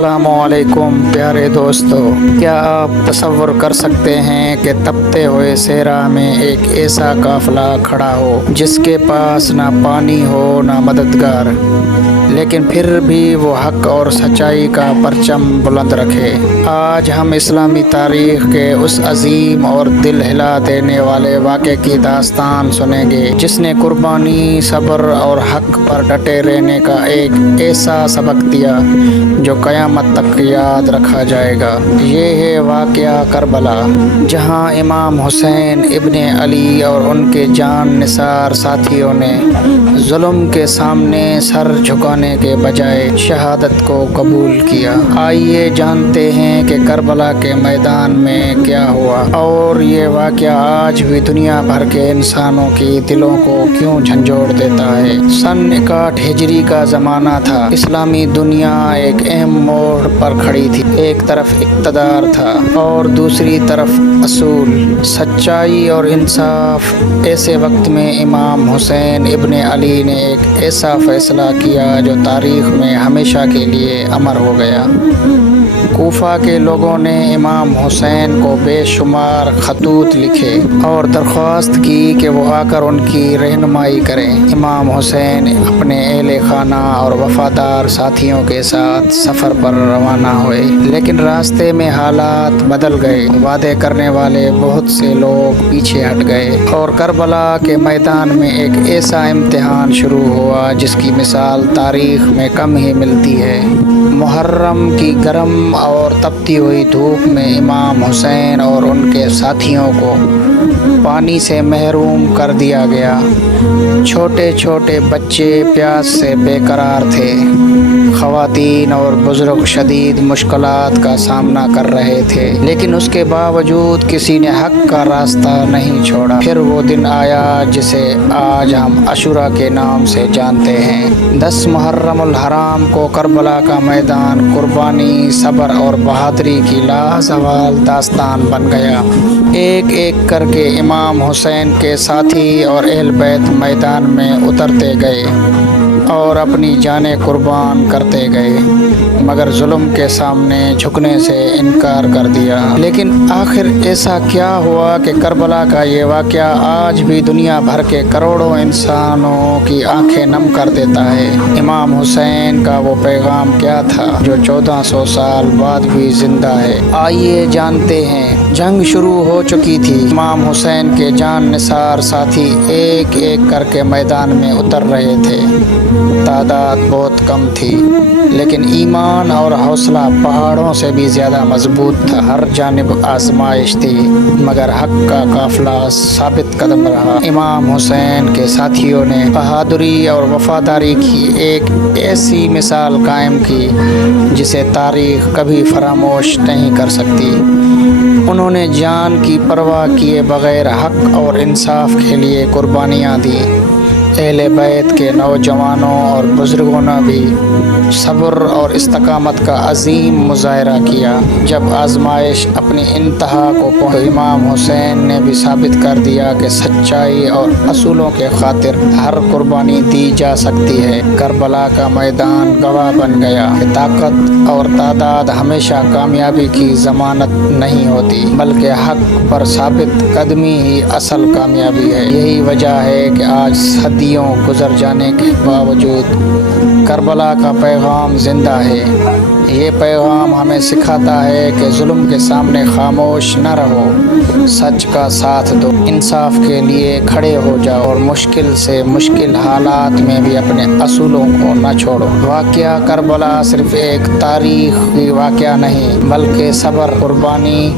السلام علیکم پیارے دوستو، کیا آپ تصور کر سکتے ہیں کہ تپتے ہوئے صحرا میں ایک ایسا قافلہ کھڑا ہو جس کے پاس نہ پانی ہو نہ مددگار، لیکن پھر بھی وہ حق اور سچائی کا پرچم بلند رکھے۔ آج ہم اسلامی تاریخ کے اس عظیم اور دل ہلا دینے والے واقعے کی داستان سنیں گے جس نے قربانی، صبر اور حق پر ڈٹے رہنے کا ایک ایسا سبق دیا جو قیامت تک یاد رکھا جائے گا۔ یہ ہے واقعہ کربلا، جہاں امام حسین ابن علی اور ان کے جان نثار ساتھیوں نے ظلم کے سامنے سر جھکانے کے بجائے شہادت کو قبول کیا۔ آئیے جانتے ہیں کہ کربلا کے میدان میں کیا ہوا اور یہ واقعہ آج بھی دنیا بھر کے انسانوں کی دلوں کو کیوں جھنجھوڑ دیتا ہے۔ سن 61 ہجری کا زمانہ تھا۔ اسلامی دنیا ایک اہم موڑ پر کھڑی تھی۔ ایک طرف اقتدار تھا اور دوسری طرف اصول، سچائی اور انصاف۔ ایسے وقت میں امام حسین ابن علی نے ایک ایسا فیصلہ کیا جو تاریخ میں ہمیشہ کے لیے امر ہو گیا۔ کوفہ کے لوگوں نے امام حسین کو بے شمار خطوط لکھے اور درخواست کی کہ وہ آ کر ان کی رہنمائی کریں۔ امام حسین اپنے اہل خانہ اور وفادار ساتھیوں کے ساتھ سفر پر روانہ ہوئے، لیکن راستے میں حالات بدل گئے۔ وعدے کرنے والے بہت سے لوگ پیچھے ہٹ گئے اور کربلا کے میدان میں ایک ایسا امتحان شروع ہوا جس کی مثال تاریخ میں کم ہی ملتی ہے۔ محرم کی گرم اور تپتی ہوئی دھوپ میں امام حسین اور ان کے ساتھیوں کو پانی سے محروم کر دیا گیا۔ چھوٹے چھوٹے بچے پیاس سے بے قرار تھے۔ خواتین اور بزرگ شدید مشکلات کا سامنا کر رہے تھے، لیکن اس کے باوجود کسی نے حق کا راستہ نہیں چھوڑا۔ پھر وہ دن آیا جسے آج ہم عاشوراء کے نام سے جانتے ہیں۔ 10 محرم الحرام کو کربلا کا میدان قربانی، صبر اور بہادری کی لازوال داستان بن گیا۔ ایک ایک کر کے امام حسین کے ساتھی اور اہل بیت میدان میں اترتے گئے اور اپنی جانیں قربان کرتے گئے، مگر ظلم کے سامنے جھکنے سے انکار کر دیا۔ لیکن آخر ایسا کیا ہوا کہ کربلا کا یہ واقعہ آج بھی دنیا بھر کے کروڑوں انسانوں کی آنکھیں نم کر دیتا ہے؟ امام حسین کا وہ پیغام کیا تھا جو 1400 سال بعد بھی زندہ ہے؟ آئیے جانتے ہیں۔ جنگ شروع ہو چکی تھی۔ امام حسین کے جان نثار ساتھی ایک ایک کر کے میدان میں اتر رہے تھے۔ تعداد بہت کم تھی، لیکن ایمان اور حوصلہ پہاڑوں سے بھی زیادہ مضبوط تھا۔ ہر جانب آزمائش تھی، مگر حق کا قافلہ ثابت قدم رہا۔ امام حسین کے ساتھیوں نے بہادری اور وفاداری کی ایک ایسی مثال قائم کی جسے تاریخ کبھی فراموش نہیں کر سکتی۔ انہوں نے جان کی پرواہ کیے بغیر حق اور انصاف کے لیے قربانیاں دیں۔ اہل بیت کے نوجوانوں اور بزرگوں نے بھی صبر اور استقامت کا عظیم مظاہرہ کیا۔ جب آزمائش اپنی انتہا کو پہنچی، امام حسین نے بھی ثابت کر دیا کہ سچائی اور اصولوں کے خاطر ہر قربانی دی جا سکتی ہے۔ کربلا کا میدان گواہ بن گیا کہ طاقت اور تعداد ہمیشہ کامیابی کی ضمانت نہیں ہوتی، بلکہ حق پر ثابت قدمی ہی اصل کامیابی ہے۔ یہی وجہ ہے کہ آج صدیوں گزر جانے کے باوجود کربلا کا پیغام زندہ ہے۔ یہ پیغام ہمیں سکھاتا ہے کہ ظلم کے سامنے خاموش نہ رہو، سچ کا ساتھ دو، انصاف کے لیے کھڑے ہو جاؤ اور مشکل سے مشکل حالات میں بھی اپنے اصولوں کو نہ چھوڑو۔ واقعہ کربلا صرف ایک تاریخی واقعہ نہیں، بلکہ صبر، قربانی،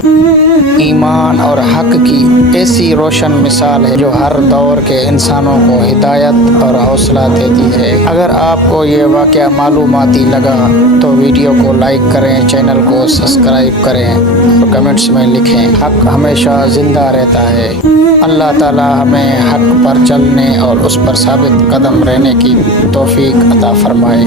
ایمان اور حق کی ایسی روشن مثال ہے جو ہر دور کے انسانوں کو ہدایت اور حوصلہ دیتی ہے۔ اگر آپ کو یہ واقعہ معلوماتی لگا تو ویڈیو کو لائک کریں، چینل کو سبسکرائب کریں اور کمنٹس میں لکھیں۔ حق ہمیشہ زندہ رہتا ہے۔ اللہ تعالی ہمیں حق پر چلنے اور اس پر ثابت قدم رہنے کی توفیق عطا فرمائے۔